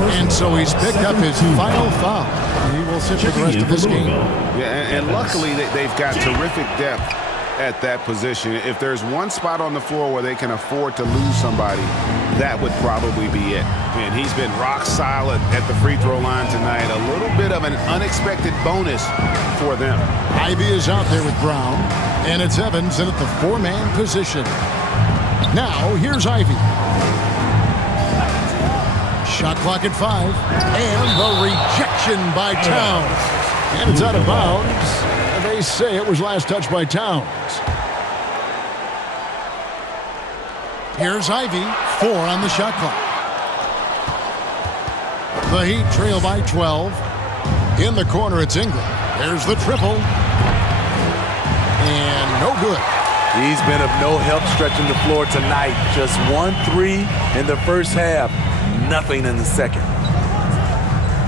And so he's picked up his final foul. He will sit for the rest of this game. Yeah, and luckily they've got terrific depth at that position. If there's one spot on the floor where they can afford to lose somebody, that would probably be it. And he's been rock solid at the free throw line tonight. A little bit of an unexpected bonus for them. Ivey is out there with Brown, and it's Evans in at the four-man position. Now, here's Ivey. Shot clock at 5, and the rejection by Towns. And it's out of bounds. They say it was last touched by Towns. Here's Ivey, 4 on the shot clock. The Heat trail by 12. In the corner, it's Ingram. There's the triple. And no good. He's been of no help stretching the floor tonight. Just 1 3 in the first half. Nothing in the second.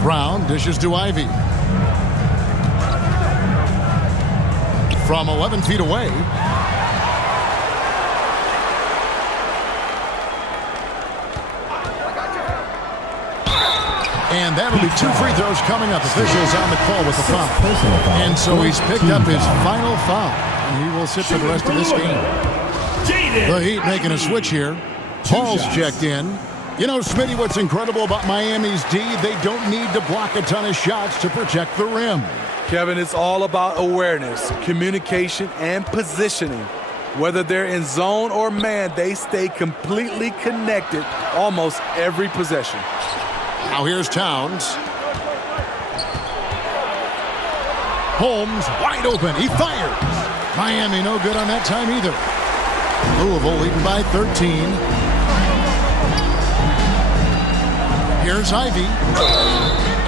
Brown dishes to Ivey. From 11 feet away. And that'll be 2 free throws coming up. Officials on the call with the foul. And so he's picked up his final foul. And he will sit for the rest of this game. The Heat making a switch here. Paul's checked in. You know, Smitty, what's incredible about Miami's D, they don't need to block a ton of shots to protect the rim. Kevin, it's all about awareness, communication, and positioning. Whether they're in zone or man, they stay completely connected almost every possession. Now here's Towns. Holmes wide open. He fires. Miami no good on that time either. Louisville leading by 13. Here's Ivey.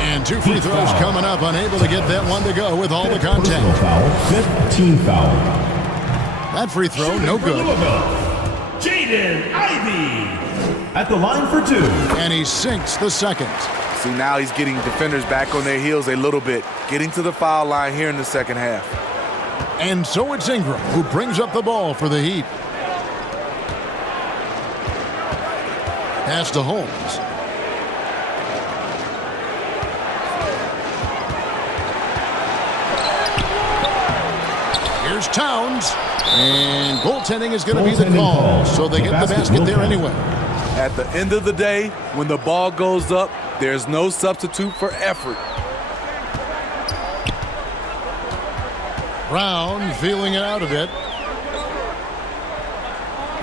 And 2 free throws coming up. Unable to get that one to go with all the contact. Team foul. That free throw, no good. Jaden Ivey at the line for 2. And he sinks the second. See, now he's getting defenders back on their heels a little bit, getting to the foul line here in the second half. And so it's Ingram who brings up the ball for the Heat. Pass to Holmes. Here's Towns. And goaltending is going to be the call. So they get the basket there anyway. At the end of the day, when the ball goes up, there's no substitute for effort. Brown feeling it out a bit.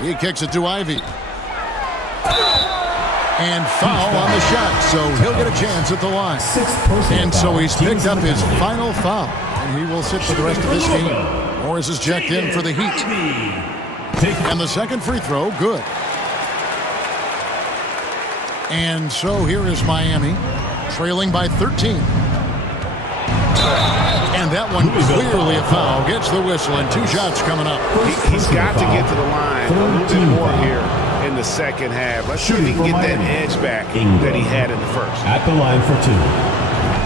He kicks it to Ivey. And foul on the shot, so he'll get a chance at the line. And so he's picked up his final foul, and he will sit for the rest of this game. Morris is checked in for the Heat. And the second free throw, good. And so here is Miami, trailing by 13. And that one clearly a foul. Gets the whistle, and 2 shots coming up. He's got to get to the line a little bit more here in the second half. Let's see if he can get that edge back that he had in the first. At the line for 2.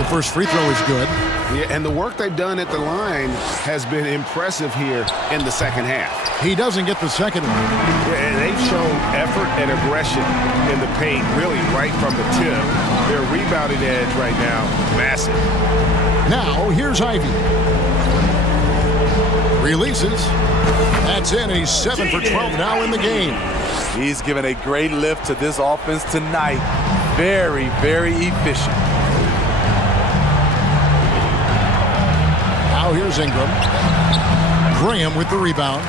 The first free throw is good. Yeah, and the work they've done at the line has been impressive here in the second half. He doesn't get the second one. Yeah, and they've shown effort and aggression in the paint, really right from the tip. Their rebounding edge right now, massive. Now, here's Ivey. Releases. That's in. He's 7 for 12 now in the game. He's given a great lift to this offense tonight. Very, very efficient. Now here's Ingram. Graham with the rebound.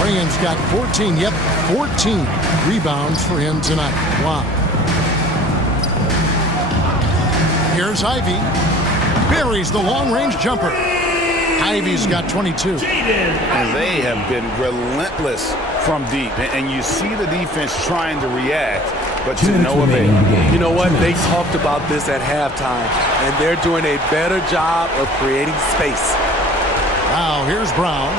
Graham's got 14 rebounds for him tonight. Wow. Here's Ivey. Buries the long-range jumper. Ivey's got 22. And they have been relentless from deep. And you see the defense trying to react, but to no avail. You know what? They talked about this at halftime, and they're doing a better job of creating space. Now, here's Brown.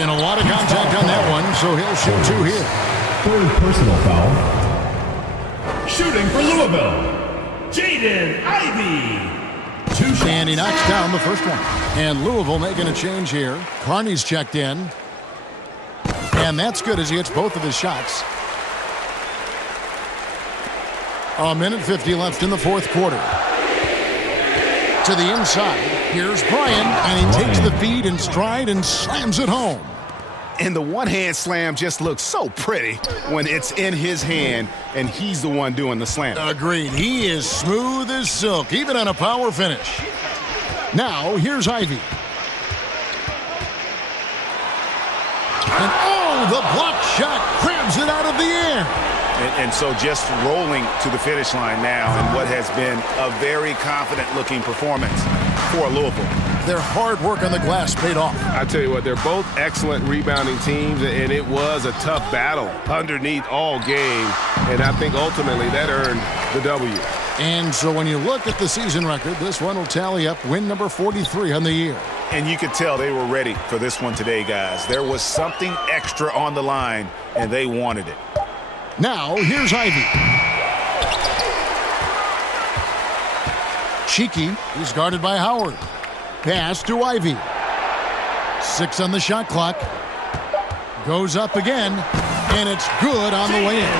And a lot of contact on that one, so he'll shoot 2 here. 3rd personal foul. Shooting for Louisville, Jaden Ivey. And he knocks down the first one. And Louisville making a change here. Carney's checked in. And that's good as he hits both of his shots. A minute 50 left in the fourth quarter. To the inside. Here's Bryant, and he takes the feed in stride and slams it home. And the one-hand slam just looks so pretty when it's in his hand and he's the one doing the slam. Agreed. He is smooth as silk, even on a power finish. Now, here's Ivey. And the block shot grabs it out of the air. And so just rolling to the finish line now in what has been a very confident-looking performance for Louisville. Their hard work on the glass paid off. I tell you what, they're both excellent rebounding teams, and it was a tough battle underneath all game, and I think ultimately that earned the W. And so when you look at the season record, this one will tally up win number 43 on the year. And you could tell they were ready for this one today, guys. There was something extra on the line, and they wanted it. Now, here's Ivey. Cheeky is guarded by Howard. Pass to Ivey. 6 on the shot clock. Goes up again, and it's good on the way in.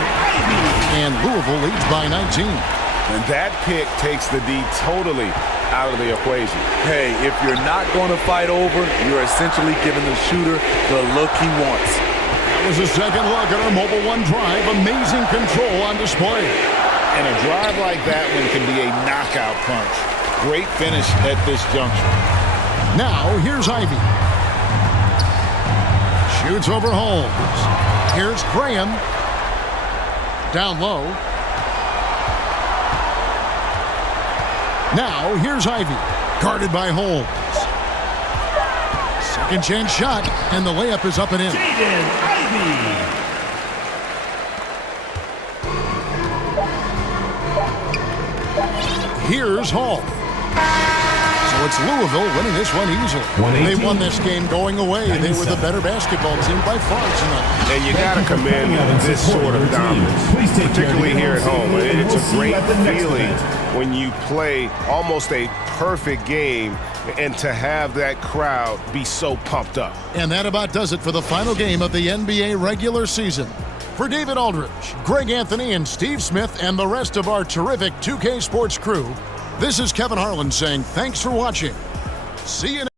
And Louisville leads by 19. And that pick takes the D totally out of the equation. Hey, if you're not going to fight over, you're essentially giving the shooter the look he wants. That was a second look at our Mobile One drive. Amazing control on display. And a drive like that one can be a knockout punch. Great finish at this juncture. Now, here's Ivey. Shoots over Holmes. Here's Graham. Down low. Now, here's Ivey. Guarded by Holmes. Second chance shot, and the layup is up and in. Jaden Ivey. Here's Hall. So it's Louisville winning this one easily. They won this game going away. They were the better basketball team by far tonight. And you got to commend this sort of dominance, particularly here at home. It's a great feeling when you play almost a perfect game and to have that crowd be so pumped up. And that about does it for the final game of the NBA regular season. For David Aldridge, Greg Anthony, and Steve Smith, and the rest of our terrific 2K Sports crew, this is Kevin Harlan saying thanks for watching. See you next time.